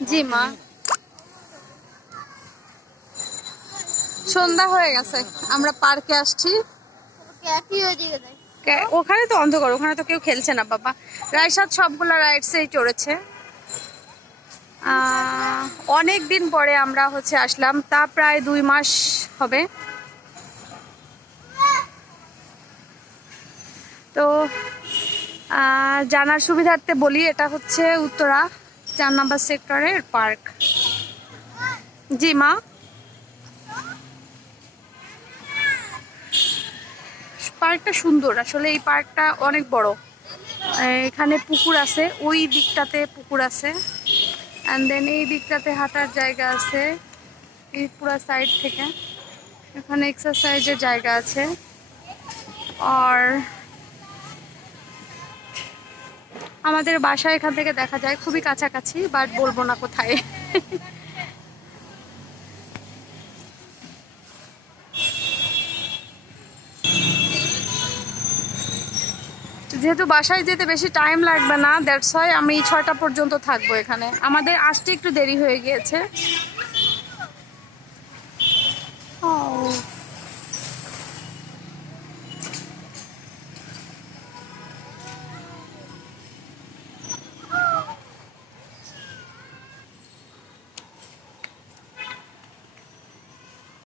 জি মা। সন্ধ্যা হয়ে গেছে, আমরা পার্কে আসছি। ওখানে তো অন্ধকার, ওখানে তো কেউ খেলছে না বাবা। রায়সাদ সবগুলা রাইডসেই চড়েছে। অনেক দিন পরে আমরা হচ্ছে আসলাম, তা প্রায় 2 মাস হবে। তো জানার সুবিধার্থে বলি, এটা হচ্ছে উত্তরা 4 নম্বর সেক্টরের পার্ক। জি মা। পার্কটা সুন্দর আসলে, এই পার্কটা অনেক বড়। এখানে পুকুর আছে, ওই দিকটাতে পুকুর আছে, অ্যান্ড দেন এই দিকটাতে হাঁটার জায়গা আছে। এই পুরা সাইড থেকে এখানে এক্সারসাইজের জায়গা আছে। আর আমাদের বাসা এখান থেকে দেখা যায়, খুবই কাছাকাছি, বাট বলবো না কোথায়। যেহেতু বাসায় যেতে বেশি টাইম লাগবে না, দ্যাটস ওয়াই আমি 6টা পর্যন্ত থাকবো এখানে। আমাদের আসতে একটু দেরি হয়ে গিয়েছে। ও